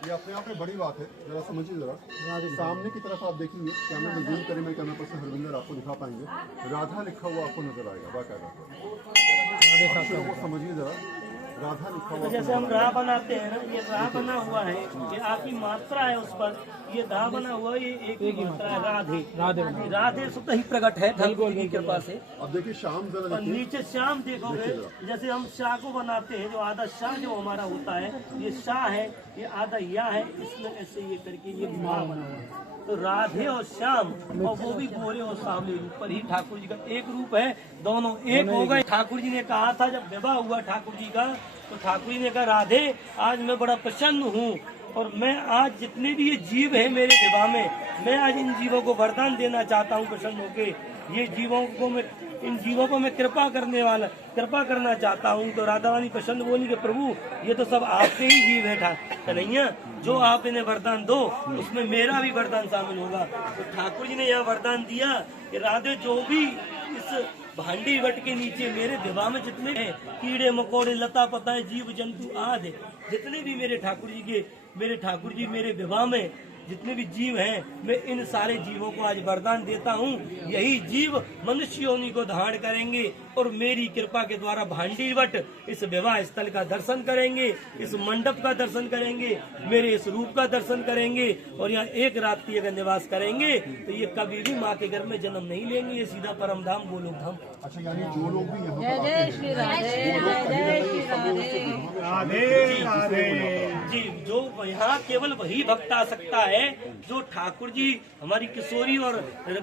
ये अपने आप में बड़ी बात है, जरा समझिए जरा। सामने की तरफ आप देखेंगे, कैमरे में जूम करें, मैं कैमरा पर्सन हरविंदर आपको दिखा पाएंगे, राधा लिखा हुआ आपको नजर आएगा बाकायदा। अक्षरों को समझिए जरा, राधा लिखा हुआ। जैसे हम राह बनाते हैं ना, ये राह बना हुआ है, ये आपकी मात्रा है उस पर, ये राह बना हुआ है, ये एक ही मात्रा है, राधे राधे राधे स्वतः ही प्रकट है ठाकुर की कृपा से। अब देखिए शाम जरा और नीचे श्याम देखोगे, जैसे हम शाह को बनाते हैं, जो आधा शाह जो हमारा होता है, ये शाह है, ये आधा या है, इसमें ऐसे ये करके ये माँ बना हुआ है। तो राधे और श्याम, और वो भी गोरे और सांवले रूप पर ही ठाकुर जी का एक रूप है, दोनों एक हो गए। ठाकुर जी ने कहा था जब विवाह हुआ ठाकुर जी का, तो ठाकुर जी ने कहा राधे आज मैं बड़ा प्रसन्न हूँ, और मैं आज जितने भी ये जीव है मेरे विवाह में, मैं आज इन जीवों को वरदान देना चाहता हूँ प्रसन्न होके। ये जीवों को मैं, इन जीवों को मैं कृपा करना चाहता हूँ। तो राधा रानी प्रसन्न बोली कि प्रभु ये तो सब आपके ही जीव है कन्हैया, जो आप इन्हें वरदान दो उसमें मेरा भी वरदान शामिल होगा। तो ठाकुर जी ने यह वरदान दिया कि राधे जो भी इस भांडी वट के नीचे मेरे विवाह में जितने हैं कीड़े मकोड़े लता पताएं जीव जंतु आदि जितने भी मेरे ठाकुर जी मेरे विवाह में जितने भी जीव हैं, मैं इन सारे जीवों को आज वरदान देता हूँ, यही जीव मनुष्य योनि को धारण करेंगे और मेरी कृपा के द्वारा भांडीवट इस विवाह स्थल का दर्शन करेंगे, इस मंडप का दर्शन करेंगे, मेरे इस रूप का दर्शन करेंगे, और यहाँ एक रात्रि अगर निवास करेंगे तो ये कभी भी माँ के घर में जन्म नहीं लेंगे, ये सीधा परम धाम गोलोक धाम। अच्छा, यानी जो लोग भी यहाँ पर आते हैं जी, जो यहाँ केवल वही भक्त आ सकता है जो ठाकुर जी हमारी किशोरी और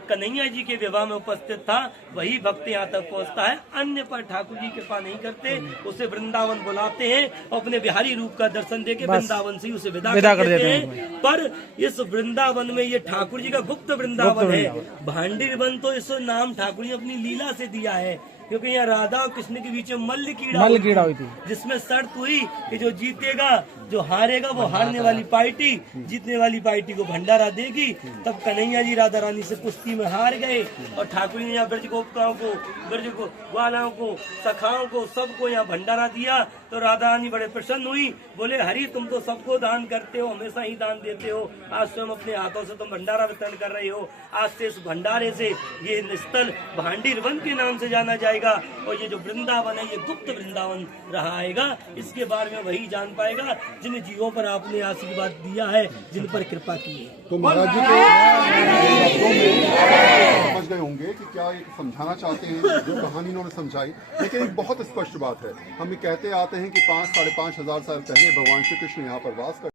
कन्हैया जी के विवाह में उपस्थित था, वही भक्त यहाँ तक पहुँचता है। अन्य पर ठाकुर जी कृपा नहीं करते, उसे वृंदावन बुलाते हैं और अपने बिहारी रूप का दर्शन देके वृंदावन से उसे विदा कर देते हैं। पर इस वृंदावन में ये ठाकुर जी का गुप्त वृंदावन है। भांडीवन तो इस नाम ठाकुर जी अपनी लीला से दिया है, क्योंकि यहाँ राधा और कृष्ण के बीच में मल्ल कीड़ा हुई थी, जिसमें शर्त हुई कि जो जीतेगा, जो हारेगा वो हारने वाली पार्टी, जीतने वाली पार्टी को भंडारा देगी। तब कन्हैया जी राधा रानी से कुश्ती में हार गए और ठाकुर जी ने यहाँ ब्रज गोपिकाओं को, ब्रज ग्वालाओं को, सखाओं को, सबको यहाँ भंडारा दिया। तो राधा रानी बड़े प्रसन्न हुई, बोले हरि तुम तो सबको दान करते हो, हमेशा ही दान देते हो, आज स्वयं अपने हाथों से तुम भंडारा वितरण कर रहे हो। आज से इस भंडारे से ये स्थल भांडीवन के नाम से जाना जाएगा, और ये जो वृंदावन है ये गुप्त वृंदावन रहा आएगा। इसके बारे में वही जान पाएगा जिन जीवों पर आपने आशीर्वाद दिया है, जिन पर कृपा की है। तो महाराज जी समझ गए होंगे कि क्या ये समझाना चाहते हैं, जो कहानी इन्होंने समझाई। लेकिन एक बहुत स्पष्ट बात है, हम ये कहते आते हैं कि 5-5.5 हजार साल पहले भगवान श्री कृष्ण यहाँ पर वास कर